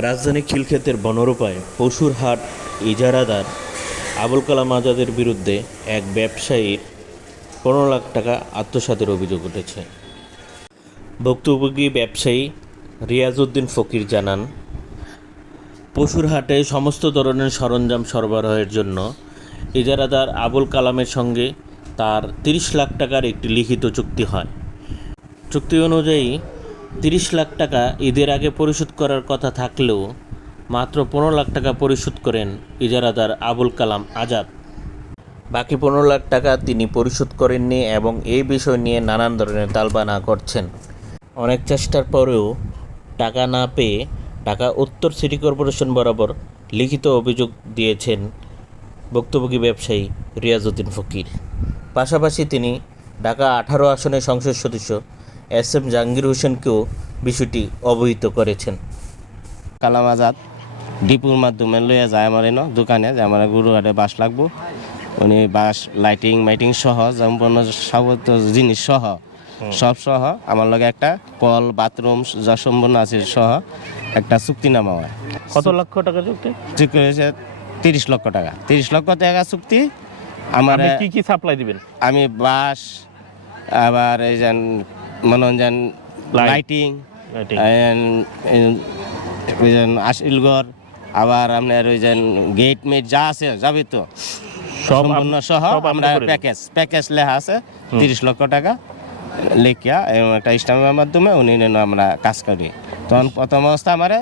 রাজধানী খিলক্ষেতের বনরূপায় পশুর হাট ইজারাদার আবুল কালাম আজাদের বিরুদ্ধে এক ব্যবসায়ীর 15 লাখ টাকা আত্মসাতের অভিযোগ উঠেছে। ভুক্তভোগী ব্যবসায়ী রিয়াজউদ্দিন ফকির জানান, পশুর হাটে সমস্ত ধরনের সরঞ্জাম সরবরাহের জন্য ইজারাদার আবুল কালামের সঙ্গে তার 30 লাখ টাকার একটি লিখিত চুক্তি হয়। চুক্তি অনুযায়ী 30 লাখ টাকা ঈদের আগে পরিশোধ করার কথা থাকলেও মাত্র 15 লাখ টাকা পরিশোধ করেন ইজারাদার আবুল কালাম আজাদ। বাকি 15 লাখ টাকা তিনি পরিশোধ করেননি এবং এই বিষয় নিয়ে নানান ধরনের তালবানা করছেন। অনেক চেষ্টার পরেও টাকা না পেয়ে ঢাকা উত্তর সিটি কর্পোরেশন বরাবর লিখিত অভিযোগ দিয়েছেন ভুক্তভোগী ব্যবসায়ী রিয়াজউদ্দিন ফকির। পাশাপাশি তিনি ঢাকা 18 আসনের সংসদ সদস্য SM জাহাঙ্গীর হোসেনকেও বিষয়টি অবহিত করেছেন। কালাম আজাদ ডিপুর মাধ্যমে লইয়া যায় আমার এনো দোকানে যে আমার গুরুহাটে বাস লাগবো। উনি বাস লাইটিং সহ সম্পূর্ণ সবত জিনিস সহ সব সহ আমার লগে একটা কল বাথরুম যা সম্পূর্ণ আছে সহ একটা চুক্তিনামা হয়। কত লক্ষ টাকা চুক্তি? চুক্তি হয়েছে 30 লক্ষ টাকা। 30 লক্ষ টাকা চুক্তি। আমার কি কি সাপ্লাই দিবেন? আমি বাস, আবার এই যে মনোরঞ্জন, লাইটিং, আশিলগড়, আবার আপনার ওই যে গেট মেট যা আছে যাবে তো সম্পূর্ণ সহ আমরা প্যাকেজ লেখা আছে 30 লক্ষ টাকা লেখিয়া এবং একটা স্টাম্পের মাধ্যমে উনি আমরা কাজ করি। তখন প্রথম অবস্থা আমার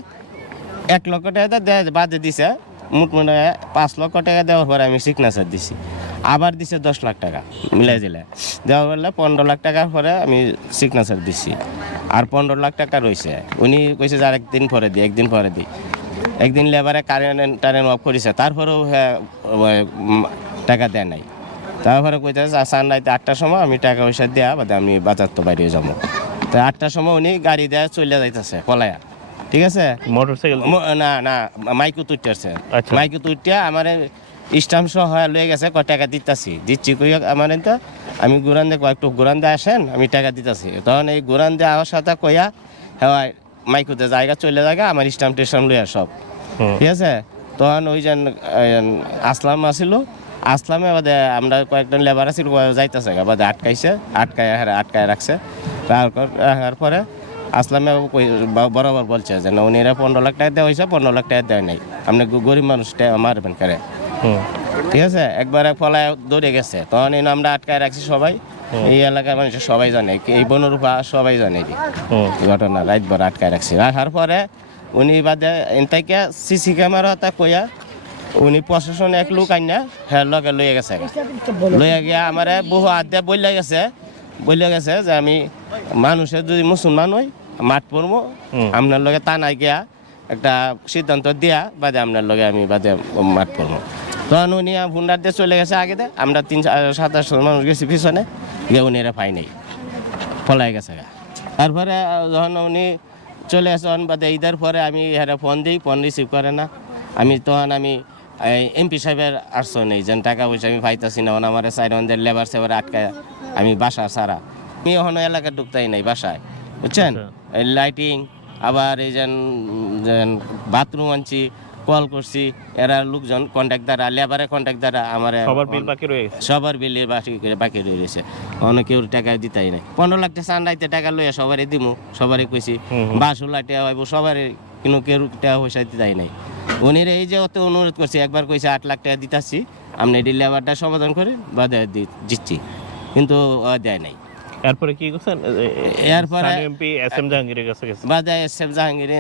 1 লক্ষ টাকা বাদে দিছে, মোটমুটি 5 লক্ষ টাকা দেওয়ার পরে আমি সিগনেচার দিছি। আবার দিছে 10 লাখ টাকা মিলাই দিলে দেওয়া বললে 15 লাখ টাকার পরে আমি সিগনেচার দিছি। আর 15 লাখ টাকা রয়েছে। উনি কইছে যে একদিন পরে দিই। একদিন লেবারে কারেন্ট অফ করেছে, তারপরেও টাকা দেয় নাই। তারপরে কইতেছে সানরাইতে 8টার সময় আমি টাকা পয়সা দেওয়া বাদে আমি বাজার তো বাইরে যাবো। তো 8টার সময় উনি গাড়ি দেওয়া চলে যাইতেছে পলায়া, ঠিক আছে? মোটরসাইকেল না মাইকু তুইতেছে। মাইকু তুইটা আমার স্টাম্প সহ লয়ে গেছে, টাকা দিচ্ছি কই আমার তো আমি ঘুরান দিয়ে একটু ঘুরান দিয়ে আসেন, আমি টাকা দিতেছি। তখন এই ঘুরান দিয়ে আওয়ার সাথে কইয়া হ্যাঁ মাইকুতে জায়গা চলে জায়গা আমার স্টাম্প টেস্টাম্প লইয়া সব, ঠিক আছে? তখন ওই যে আসলাম আসিল, আসলামে বাদে আমরা কয়েকজন লেবার আছি যাইতেছে বাদে আটকায় রাখছে। রাখার পরে আসলামে বরাবর বলছে যে না উনি 15 লাখ টাকা দেওয়া হয়েছে, 15 লাখ টাকা দেওয়া নেই, আপনি গরিব মানুষটা মারবেন কারে, ঠিক আছে? একবারে ফলায় দৌড়ে গেছে। তখন আমরা আটকায় রাখছি সবাই, এই এলাকার মানুষ সবাই জানে, এই বনরূপা সবাই জানে ঘটনা। রাত ভর আটকায় রাখার পরে উনি বাদে এনতাইকে সিসি ক্যামেরাটা কইয়া উনি প্রশাসন এক লোক আইনা হ্যাঁ লগে লইয়া গিয়া আমার বহু হাত দিয়ে বইলে গেছে যে আমি মানুষের যদি মুসলমান হই মাঠ পড়বো, আপনার লগে তা নাই গিয়া একটা সিদ্ধান্ত দিয়া বাদে আপনার লগে আমি বাদে মাঠ পড়বো। তখন উনি ভুন্ডার দিয়ে চলে গেছে আগে দিয়ে, আমরা 3-27 মানুষ গেছি পিছনে গিয়ে উনি ফাই নেই ফলাই গেছে। তারপরে যখন উনি চলে গেছে তখন বাদে ঈদের পরে আমি ফোন দিই, ফোন রিসিভ করে না। আমি MP সাহেবের আসছো নেই যেন টাকা পয়সা আমি পাইতাছি না, আমার 4 লেবার সেবার আটকায় আমি বাসা সারা আমি এখন এলাকা ঢুকতেই নাই বাসায়, বুঝছেন? লাইটিং আবার এই যে বাথরুম আনছি, কল করছি, এরা লোকজন কন্ট্যাক্ট দ্বারা লেবারের কন্ট্যাক্ট দ্বারা আমার সবার বিলের বাকি রয়ে গেছে। অনেক কেউ টাকা দিতেই নাই। 15 লাখ টাকা চান্দাইতে টাকা লইয়া সবারই দিমু, সবারই কইছি 22 লাখ টাকা হইব সবারই, কিন্তু কেউ টাকা পয়সা দিতেই নাই। উনি এই যে অত অনুরোধ করছি, একবার কইছে 8 লাখ টাকা দিতাছি, আপনি এই লেবারটা সমাধান করে বাদে দিচ্ছি, কিন্তু দেয় নাই। এরপরে কি করছেন? এরপরে MP SM জাহাঙ্গীরের কাছে গেছে, বাদে SM জাহাঙ্গীর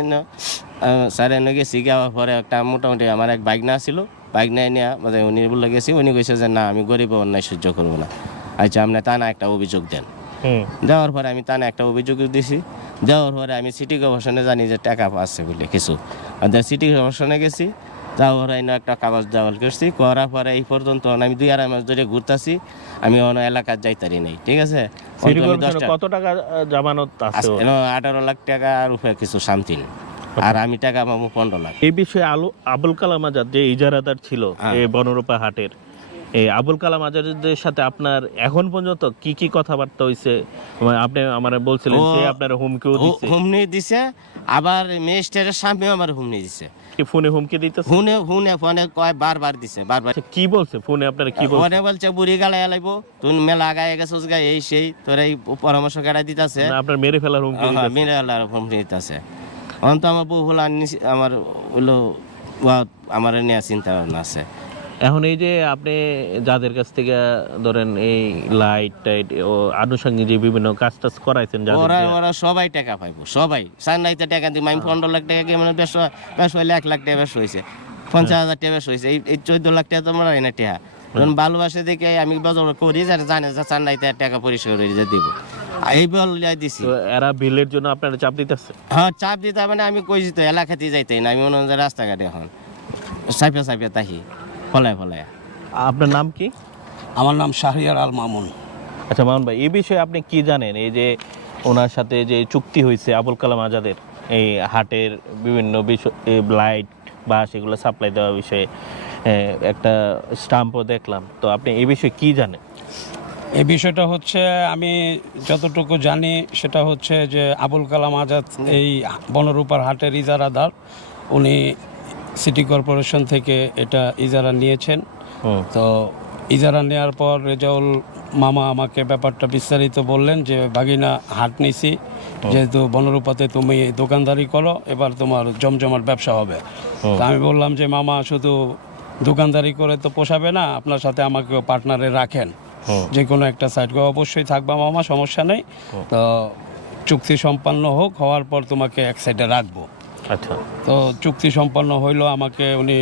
স্যার এনে গেছি। যাওয়ার পরে একটা মোটামুটি আমার এক বাইক না ছিল, বাইক নিয়ে নেওয়া বাদে উনি বলে গেছি। উনি কইছে যে না আমি গরিব অন্যায় সহ্য করবো না, আচ্ছা আপনি তা না একটা অভিযোগ দেন। দেওয়ার পরে আমি তা না একটা অভিযোগ দিছি। দেওয়ার পরে আমি সিটি কর্পোরেশনে জানি যে টাকা পাচ্ছে বলে কিছু, সিটি কর্পোরেশনে গেছি। যাওয়ার একটা কাগজ দেওয়াল করছি, করার পরে এই পর্যন্ত আমি 2-2.5 মাস ধরে ঘুরতেছি, আমি অন্য এলাকার যাইতারি নেই, ঠিক আছে? কত টাকা জামানত আছে? 18 লাখ টাকা আর উপরে কিছু সামথিং, আর আমি টাকা পাবো 15 লাখ। এই বিষয়ে আবুল কালাম আজাদ যে ইজারাদার ছিল এই বনরূপা হাটের, এই আবুল কালাম আজাদের সাথে আপনার এখন পর্যন্ত কি কি কথাবার্তা হয়েছে? আপনি আমার বলছিলেন সে আপনার হুমকিও দিচ্ছে। হুমনি দিছে, আবার ম্যাজিস্ট্রেটের সামনেও আমার হুমনি দিছে। কি ফোনে হুমকি দিতেছে? ফোনে কয় বারবার দিছে, বারবার। আচ্ছা, কি বলছে ফোনে আপনারা? কি বলছে? ফোনে বলছে বুড়ি গালায় লাইবো, তুই মেলা আগায় গেছিস গা, এই সেই তোর এই পরামর্শ কেটে দিতেছে, না, আপনার মেরে ফেলার হুমকি দিতেছে? মেরে ফেলার হুমকি দিতেছে। অন্ত আমার বউ হলো আমার হলো আমার নিয়ে চিন্তা ভাবনা আছে। এখন এই যে আপনি যাদের কাছ থেকে ধরেন এই লাইট টাইট ও আনুষঙ্গিক যে বিভিন্ন কাজ টাজ করাইছেন, ওরা সবাই টাকা পাইবো, সবাই সান্নাইতে টাকা দিই। আমি 15 লাখ টাকা কি মানে বেশ হইলে 1 লাখ টাকা বেশ হয়েছে, 50,000 টাকা বেশ হয়েছে। এই 14 লাখ টাকা তোমার হয় না টাকা। যখন ভালোবাসে দেখে আমি বাজার করি, জানে যে সান্নাইতে টাকা পরিষ্কার করে দিতে দিব, এই বলে দিছি। এরা বিলের জন্য আপনারা চাপ দিতেছে? হ্যাঁ, চাপ দিতে মানে আমি কইছি তো এলাকাতে যাইতে না, আমি মনে হয় রাস্তাঘাটে এখন সাইপা তাহি ফলায়। আপনার নাম কি? আমার নাম শাহরিয়ার আল মামুন। আচ্ছা মামুন ভাই, এই বিষয়ে আপনি কি জানেন? এই যে ওনার সাথে যে চুক্তি হয়েছে আবুল কালাম আজাদের এই হাটের বিভিন্ন বিষয়, লাইট বা সেগুলো সাপ্লাই দেওয়ার বিষয়ে একটা স্টাম্পও দেখলাম, তো আপনি এই বিষয়ে কি জানেন? এই বিষয়টা হচ্ছে, আমি যতটুকু জানি সেটা হচ্ছে যে আবুল কালাম আজাদ এই বনরূপার হাটের ইজারাদার। উনি সিটি কর্পোরেশন থেকে এটা ইজারা নিয়েছেন। তো ইজারা নেওয়ার পর রেজাউল মামা আমাকে ব্যাপারটা বিস্তারিত বললেন যে বাগিনা হাট নিছি, যেহেতু বনরূপাতে তুমি দোকানদারি করো, এবার তোমার জমজমাট ব্যবসা হবে। তো আমি বললাম যে মামা শুধু দোকানদারি করে তো পোষাবে না, আপনার সাথে আমাকে পার্টনারে রাখেন, যে কোনো একটা সাইড। অবশ্যই থাকবা মামা, সমস্যা নেই। তো চুক্তি সম্পন্ন হওয়ার পর তোমাকে এক সাইডে রাখবো। আচ্ছা। তো চুক্তি সম্পন্ন হইলো, আমাকে উনি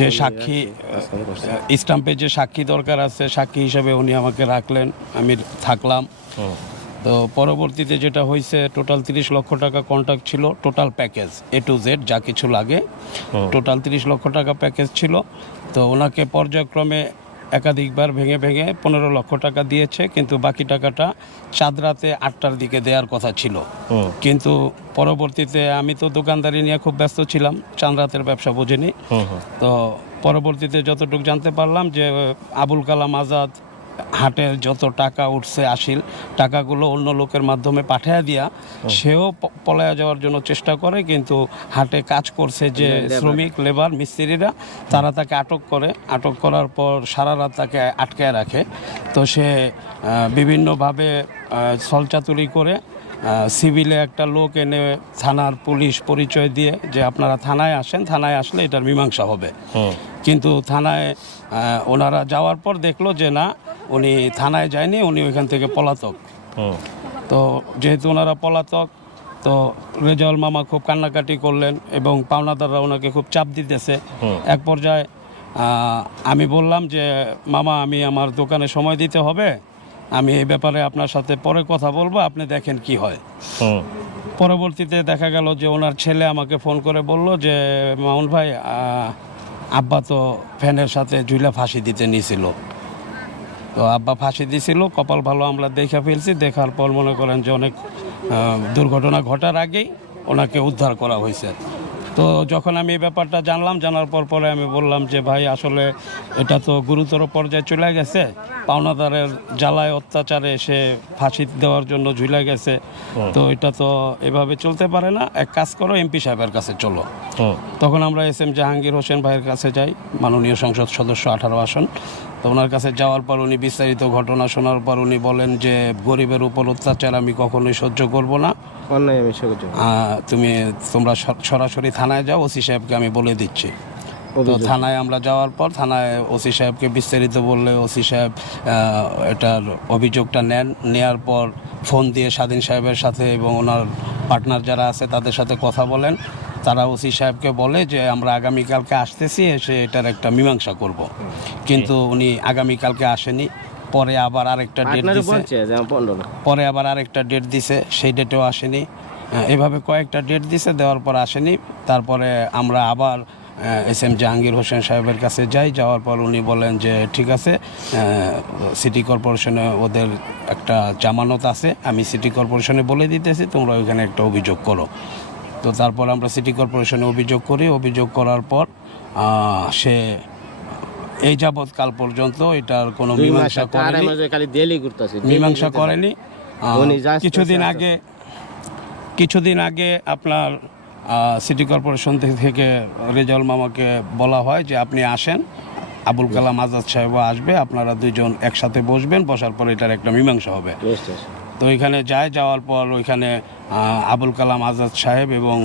যে সাক্ষী স্টাম্পে যে সাক্ষী দরকার আছে, সাক্ষী হিসেবে উনি আমাকে রাখলেন, আমি থাকলাম। তো পরবর্তীতে যেটা হয়েছে, টোটাল 30 লক্ষ টাকা কন্ট্রাক্ট ছিল, total package A to Z যা কিছু লাগে, টোটাল 30 লক্ষ টাকা প্যাকেজ ছিল। তো ওনাকে পর্যায়ক্রমে একাধিকবার ভেঙে 15 লক্ষ টাকা দিয়েছে, কিন্তু বাকি টাকাটা চাঁদ রাতে 8টার দিকে দেওয়ার কথা ছিল। কিন্তু পরবর্তীতে আমি তো দোকানদারি নিয়ে খুব ব্যস্ত ছিলাম, চাঁদ রাতের ব্যবসা বুঝিনি। তো পরবর্তীতে যতটুকু জানতে পারলাম যে আবুল কালাম আজাদ হাটের যত টাকা উঠছে আসিল, টাকাগুলো অন্য লোকের মাধ্যমে পাঠিয়ে দিয়া সেও পলায়া যাওয়ার জন্য চেষ্টা করে, কিন্তু হাটে কাজ করছে যে শ্রমিক লেবার মিস্ত্রিরা, তারা তাকে আটক করে। আটক করার পর সারা রাত তাকে আটকায় রাখে। তো সে বিভিন্নভাবে ছলচাতুরি করে সিভিলে একটা লোক এনে থানার পুলিশ পরিচয় দিয়ে যে আপনারা থানায় আসেন, থানায় আসলে এটার মীমাংসা হবে। কিন্তু থানায় ওনারা যাওয়ার পর দেখলো যে না, উনি থানায় যায়নি, উনি ওইখান থেকে পলাতক। তো যেহেতু ওনারা পলাতক, তো রেজাউল মামা খুব কান্নাকাটি করলেন এবং পাওনাদাররা ওনাকে খুব চাপ দিতেছে। এক পর্যায়ে আমি বললাম যে মামা, আমি আমার দোকানে সময় দিতে হবে, আমি এই ব্যাপারে আপনার সাথে পরে কথা বলবো, আপনি দেখেন কি হয়। পরবর্তীতে দেখা গেল যে ওনার ছেলে আমাকে ফোন করে বলল যে মামুন ভাই, আব্বা তো ফ্যানের সাথে ঝুলা ফাঁসি দিতে নিয়েছিল। তো আব্বা ফাঁসি দিয়েছিল, কপাল ভালো আমরা দেখে ফেলছি। দেখার পর মনে করেন যে অনেক দুর্ঘটনা ঘটার আগেই ওনাকে উদ্ধার করা হয়েছে। তো যখন আমি এই ব্যাপারটা জানার পরে আমি বললাম যে ভাই, আসলে এটা তো গুরুতর পর্যায়ে চলে গেছে, পাওনাদারের জ্বালায় অত্যাচারে সে ফাঁসি দেওয়ার জন্য ঝুলে গেছে। তো এটা তো এভাবে চলতে পারে না, এক কাজ করো, এমপি সাহেবের কাছে চলো। তখন আমরা SM জাহাঙ্গীর হোসেন ভাইয়ের কাছে যাই, মাননীয় সংসদ সদস্য 18 আসন। তো ওনার কাছে যাওয়ার পর উনি বিস্তারিত ঘটনা শোনার পর উনি বলেন যে গরিবের উপর অত্যাচার আমি কখনোই সহ্য করব না, তোমরা সরাসরি থানায় যাও, ওসি সাহেবকে আমি বলে দিচ্ছি। তো থানায় আমরা যাওয়ার পর থানায় ওসি সাহেবকে বিস্তারিত বললে ওসি সাহেব এটার অভিযোগটা নেয়ার পর ফোন দিয়ে স্বাধীন সাহেবের সাথে এবং ওনার পার্টনার যারা আছে তাদের সাথে কথা বলেন। তারা ওসি সাহেবকে বলে যে আমরা আগামীকালকে আসতেছি, এসে এটার একটা মীমাংসা করব। কিন্তু উনি আগামীকালকে আসেনি। পরে আবার আরেকটা ডেট দিছে, সেই ডেটেও আসেনি। এভাবে কয়েকটা ডেট দিছে, দেওয়ার পর আসেনি। তারপরে আমরা আবার SM জাহাঙ্গীর হোসেন সাহেবের কাছে যাওয়ার পর উনি বলেন যে ঠিক আছে, সিটি কর্পোরেশনে ওদের একটা জামানত আছে, আমি সিটি কর্পোরেশনে বলে দিতেছি, তোমরা ওইখানে একটা অভিযোগ করো। তো তারপর আমরা সিটি কর্পোরেশনে অভিযোগ করি। অভিযোগ করার পর সে এই যাবৎকাল পর্যন্ত এটার কোনো 2 মাস মীমাংসা তার করেনি, মাঝে খালি দেলি করতেছে মীমাংসা করেনি। উনি যা আসতেছে, কিছুদিন আগে আপনার সিটি কর্পোরেশন থেকে রেজাউল মামাকে বলা হয় যে আপনি আসেন, আবুল কালাম আজাদ সাহেবও আসবে, আপনারা দুইজন একসাথে বসবেন, বসার পর এটার একটা মীমাংসা হবে। তো এখানে যাওয়ার পর ওইখানে আবুল কালাম আজাদ সাহেব এবং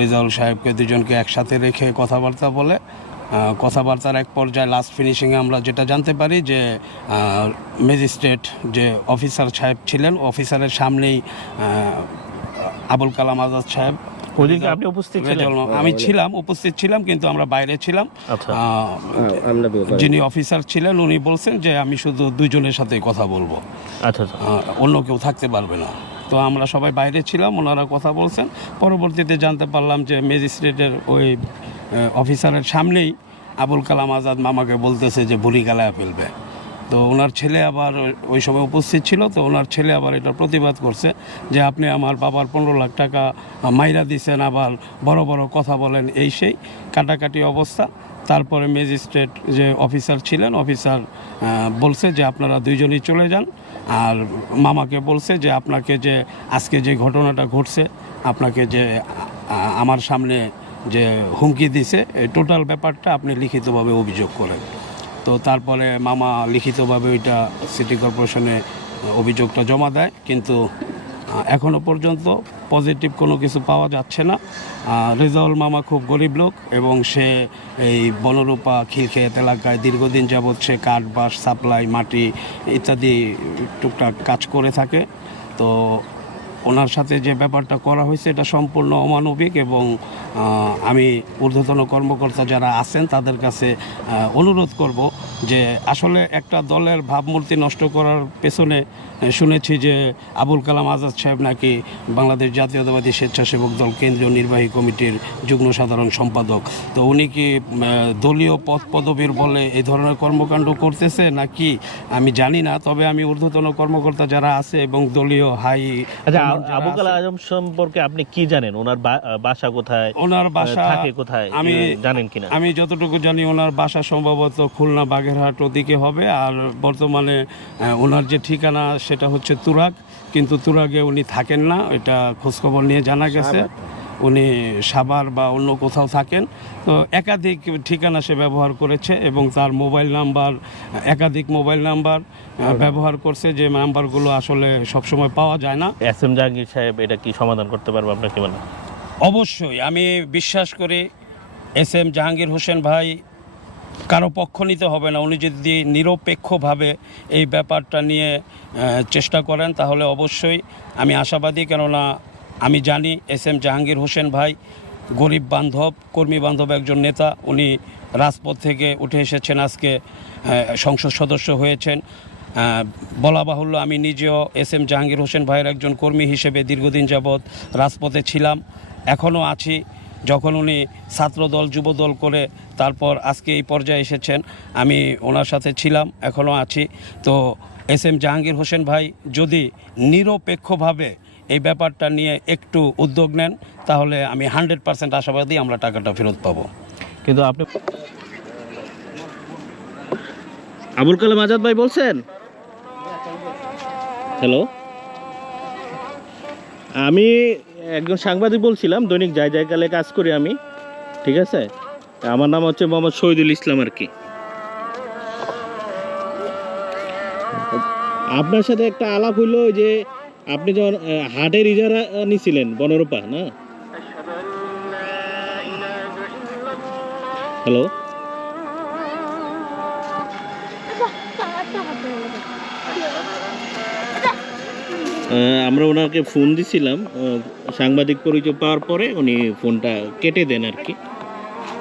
রেজাউল সাহেবকে দুজনকে একসাথে রেখে কথাবার্তা বলে, কথাবার্তার এক পর্যায়ে লাস্ট ফিনিশিংয়ে আমরা যেটা জানতে পারি যে ম্যাজিস্ট্রেট যে অফিসার সাহেব ছিলেন, অফিসারের সামনেই আবুল কালাম আজাদ সাহেব, ওদিকে আপনি উপস্থিত ছিলেন? আমি ছিলাম, উপস্থিত ছিলাম, কিন্তু আমরা বাইরে ছিলাম। আচ্ছা। যিনি অফিসার ছিলেন উনি বলছেন যে আমি শুধু দুইজনের সাথে কথা বলবো, আচ্ছা আচ্ছা। অন্য কেউ থাকতে পারবে না। তো আমরা সবাই বাইরে ছিলাম, ওনারা কথা বলছেন। পরবর্তীতে জানতে পারলাম যে ম্যাজিস্ট্রেটের ওই অফিসারের সামনেই আবুল কালাম আজাদ মামাকে বলতেছে যে বুড়ি গালায় ফেলবে। তো ওনার ছেলে আবার ওই সময় উপস্থিত ছিল, তো ওনার ছেলে আবার এটা প্রতিবাদ করছে যে আপনি আমার বাবার 15 লাখ টাকা মাইরা দিছেন, আবার বড় বড় কথা বলেন, এই সেই কাটাকাটি অবস্থা। তারপরে ম্যাজিস্ট্রেট যে অফিসার ছিলেন, অফিসার বলছে যে আপনারা দুইজনই চলে যান, আর মামাকে বলছে যে আপনাকে যে আজকে যে ঘটনাটা ঘটছে, আপনাকে যে আমার সামনে যে হুমকি দিছে, এই টোটাল ব্যাপারটা আপনি লিখিতভাবে অভিযোগ করেন। তো তারপরে মামা লিখিতভাবে ওইটা সিটি কর্পোরেশনে অভিযোগটা জমা দেয়, কিন্তু এখনও পর্যন্ত পজিটিভ কোনো কিছু পাওয়া যাচ্ছে না। রেজাউল মামা খুব গরিব লোক এবং সে এই বনরূপা খিলক্ষেত এলাকায় দীর্ঘদিন যাবৎ সে কাঠ বাঁশ সাপ্লাই মাটি ইত্যাদি টুকটাক কাজ করে থাকে। তো ওনার সাথে যে ব্যাপারটা করা হয়েছে এটা সম্পূর্ণ অমানবিক, এবং আমি ঊর্ধ্বতন কর্মকর্তা যারা আছেন তাদের কাছে অনুরোধ করব যে আসলে একটা দলের ভাবমূর্তি নষ্ট করার পেছনে শুনেছি যে আবুল কালাম আজাদ সাহেব নাকি বাংলাদেশ জাতীয়তাবাদী স্বেচ্ছাসেবক দল কেন্দ্রীয় নির্বাহী কমিটির যুগ্ম সাধারণ সম্পাদক। তো উনি কি দলীয় পদ পদবীর বলে এই ধরনের কর্মকাণ্ড করতেছে নাকি আমি জানি না, তবে আমি ঊর্ধ্বতন কর্মকর্তা যারা আছে এবং দলীয় হাই। আচ্ছা, আবু কালাম আজম সম্পর্কে আপনি কি জানেন? ওনার বাসা কোথায়, ওনার বাসা থাকে কোথায়, আমি জানেন কিনা? আমি যতটুকু জানি ওনার বাসা সম্ভবত খুলনা বাগেরহাট ওদিকে হবে, আর বর্তমানে ওনার যে ঠিকানা সেটা হচ্ছে তুরাগ, কিন্তু তুরাগে উনি থাকেন না, এটা খোঁজখবর নিয়ে জানা গেছে উনি সাভার বা অন্য কোথাও থাকেন। তো একাধিক ঠিকানা সে ব্যবহার করেছে এবং তার মোবাইল নাম্বার, একাধিক মোবাইল নাম্বার ব্যবহার করছে, যে নাম্বারগুলো আসলে সবসময় পাওয়া যায় না। এস এম জাহাঙ্গীর সাহেব এটা কি সমাধান করতে পারবে আপনাকে? মানে অবশ্যই আমি বিশ্বাস করি এস এম জাহাঙ্গীর হোসেন ভাই কারো পক্ষ নিতে হবে না, উনি যদি নিরপেক্ষভাবে এই ব্যাপারটা নিয়ে চেষ্টা করেন তাহলে অবশ্যই আমি আশাবাদী। কেননা আমি জানি এস এম জাহাঙ্গীর হোসেন ভাই গরিব বান্ধব, কর্মী বান্ধব একজন নেতা। উনি রাজপথ থেকে উঠে এসেছেন, আজকে সংসদ সদস্য হয়েছেন। বলা বাহুল্য আমি নিজেও এস এম জাহাঙ্গীর হোসেন ভাইয়ের একজন কর্মী হিসেবে দীর্ঘদিন যাবৎ রাজপথে ছিলাম, এখনও আছি। যখন উনি ছাত্রদল যুবদল করে তারপর আজকে এই পর্যায়ে এসেছেন, আমি ওনার সাথে ছিলাম, এখনও আছি। তো এস এম জাহাঙ্গীর হোসেন ভাই যদি নিরপেক্ষভাবে এই ব্যাপারটা নিয়ে একটু উদ্যোগ নেন তাহলে আমি 100% আশাবাদী আমরা টাকাটা ফেরত পাবো। কিন্তু আপনি আবুল কালাম আজাদ ভাই বলছেন? হ্যালো, আমি একজন সাংবাদিক বলছিলাম, দৈনিক জায়কালে কাজ করি আমি, ঠিক আছে? আমার নাম হচ্ছে মোহাম্মদ শহীদুল ইসলাম আর কি। আপনার সাথে একটা আলাপ হইলো যে আপনি যখন হাটের ইজারা নিছিলেন বনরূপা, না? হ্যালো, আমরা ওনাকে ফোন দিছিলাম, সাংবাদিক পরিচয় পাওয়ার পরে উনি ফোনটা কেটে দেন আর কি।